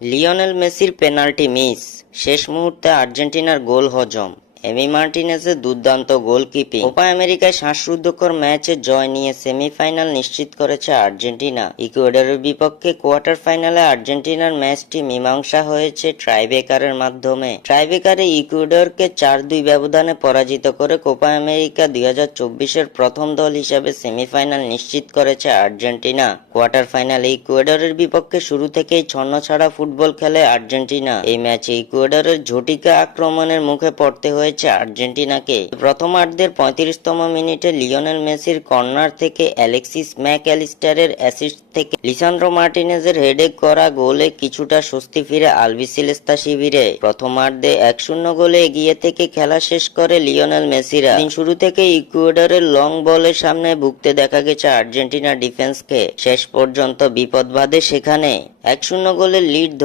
Lionel মেসির penalty miss, শেষ মুহূর্তে আর্জেন্টিনার গোল হজম। এমি মার্টিনেজের দুর্দান্ত গোলকিপিং। কোপা আমেরিকায় শ্বাসরুদ্ধকর ম্যাচে জয় নিয়ে সেমিফাইনাল নিশ্চিত করেছে আর্জেন্টিনা। ইকুয়েডরের বিপক্ষে কোয়ার্টার ফাইনালে আর্জেন্টিনার ম্যাচটি মীমাংসা হয়েছে ট্রাইব্রেকারের মাধ্যমে। ট্রাইব্রেকারে ইকুয়েডরকে 4-2 ব্যবধানে পরাজিত করে কোপা আমেরিকা 2024-এর প্রথম দল হিসেবে সেমিফাইনাল নিশ্চিত করেছে আর্জেন্টিনা। কোয়ার্টার ফাইনালে ইকুয়েডরের বিপক্ষে শুরু থেকেই ছন্নছাড়া ফুটবল খেলে আর্জেন্টিনা। এই ম্যাচে ইকুয়েডরের ঝটিকা আক্রমণের মুখে পড়তে হয়েছে আর্জেন্টিনাকে। প্রথমার্ধের 35তম মিনিটে লিওনেল মেসির কর্নার থেকে অ্যালেক্সিস ম্যাক অ্যালিস্টারের অ্যাসিস্ট থেকে লিসান্ড্রো মার্টিনেজের হেডে করা গোলে কিছুটা স্বস্তি ফিরে আলবিসেলেস্তা শিবিরে। প্রথমার্ধে 1-0 গোলে এগিয়ে থেকে খেলা শেষ করে লিওনেল মেসিরা। শুরু থেকে ইকুয়েডরের লং বলের সামনে ভুগতে দেখা গেছে আর্জেন্টিনা ডিফেন্সকে। শেষ পর্যন্ত বিপদ বাধে সেখানে। 1-0 গোলের লিড